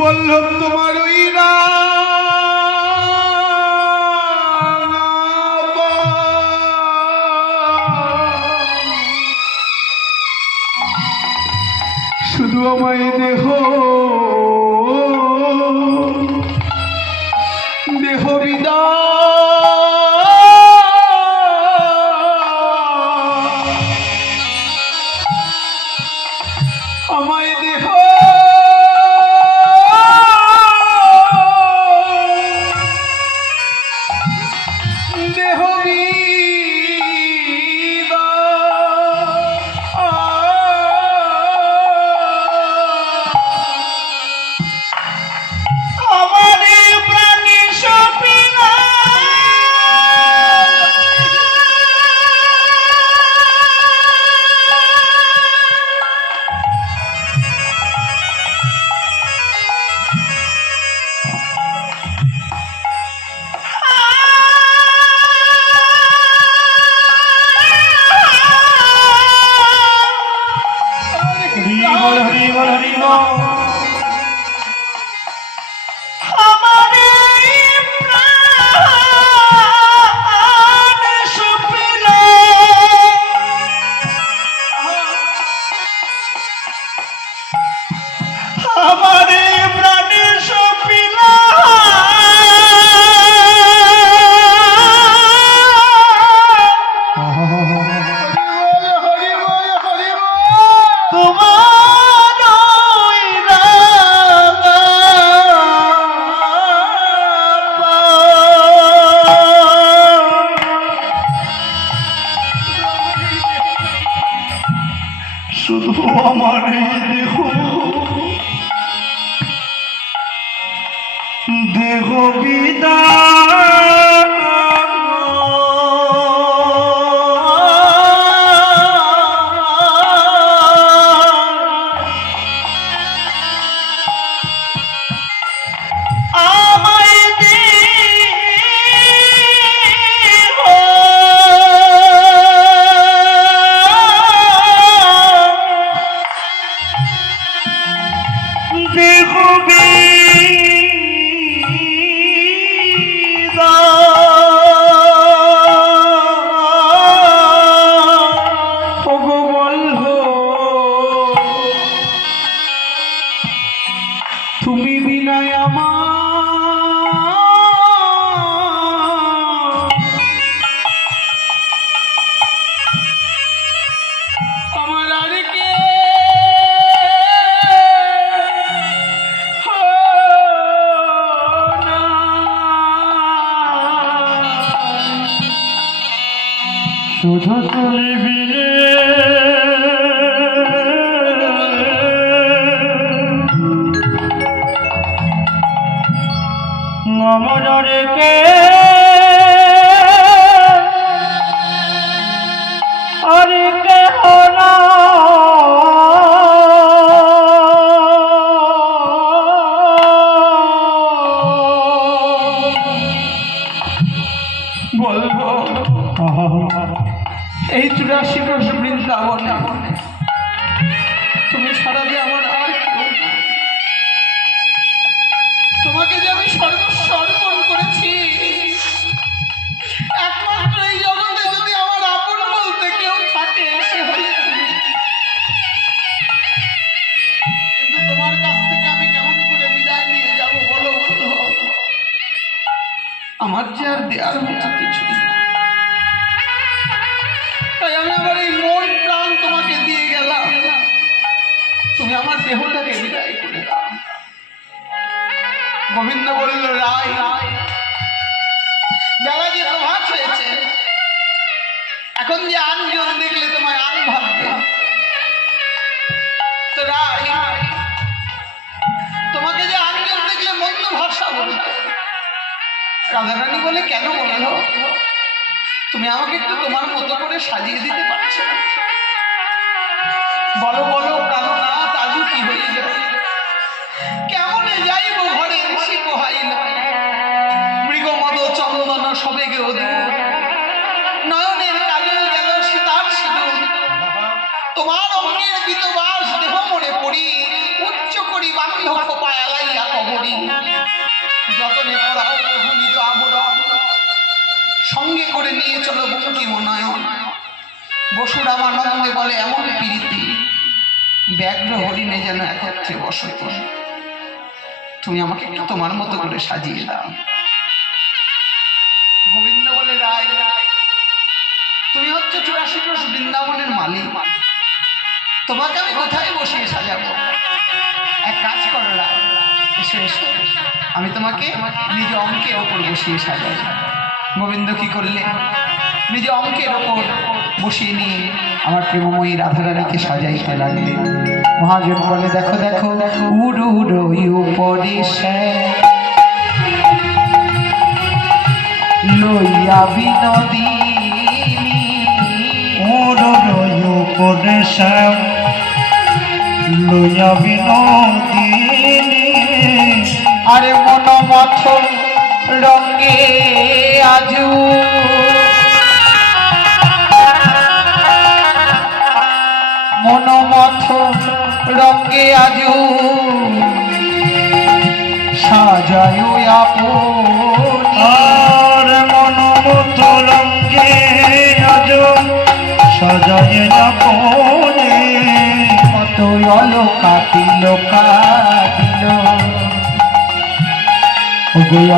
বললাম তোমার ওই শুধু আমায় দেহ দেহ বিদায় আমায় দেহ দেহ শুধু আমার দেহ দেহ বিদায় তুমি বিনায় আমার আর কে শুধু তুমি বিনে আমার কে আর কে না বলবো এই 84 বর্ষ বৃন্দাবনে তুমি ছাড়া যে আমার আর কেউ নেই। তোমাকে যে আমি সর্বস্ব অর্পণ করেছি, একমাত্র এই জগতে যদি আমার আপন বলতে কেউ থাকে সে হলে তুমি। কিন্তু তোমার কাছ থেকে আমি কেমন করে বিদায় নিয়ে যাব বলো বলো, আমার যে আর দেওয়ার মতো কিছুই না। তাই আমি আমার এই মন প্রাণ তোমাকে দিয়ে গেলাম, তুমি আমার দেহটাকে বিদায় করে দাও। গোবিন্দ বলল, রায় বেলা যে প্রভাত হয়েছে, এখন যে আনজন দেখলে তোমায় আন ভাববে। তো রায়, তোমাকে যে আনজন দেখলে মন্দ ভাষা বলবে। রাধারানী বলে, কেন বললো? তুমি আমাকে একটু তোমার মতো করে সাজিয়ে দিতে পারছো? বলো বলো প্রাণনাথ, আজও কি হইল? কেমনে যাইব ঘরে ঋষি পোহাইল, মৃগমদ চন্দন সবে গেও নয়নের কাজল গেল সীতার সিঁদুর। তোমার অঙ্গের বিতবাস দেহ মরে পড়ি, উচ্চ করি বান্ধব পায়ালাইয়া যতনে পড়াও বহু নিজ আবরণ, সঙ্গে করে নিয়ে চলো বঙ্কিম নয়ন। বসুর আমার নন্দে বলে এমন প্রীতি, ব্যাঘ্র হরিণে যেন একত্রে বসতি। তুমি আমাকে একটু তোমার মতো করে সাজিয়ে দাও। গোবিন্দ বলে রায়, তুমি হচ্ছে 84 কোষ বৃন্দাবনের মালিক, তোমাকে আমি কোথায় বসিয়ে সাজাবো? এক কাজ করো রায়, এসো এসো, আমি তোমাকে নিজ অঙ্কের ওপর বসিয়ে সাজাই। গোবিন্দ কি করলে? নিজ অঙ্কের ওপর বসিয়ে নিয়ে আমার প্রেমময়ী রাধারানীকে সাজাইতে লাগলেন। মহাজন বলে দেখো দেখো, উড়ো উড়ো উপরে লইয়া বিনোদিনী, উড়ো উপরে লইয়া বিনোদিনী। আরে মনমথ রঙে আজু, মনমথ রঙে আজু সাজায় আপনি। আর মনমত রঙ্গে আজ সাজায় আপনে, কত অলকা তিলকা দিল।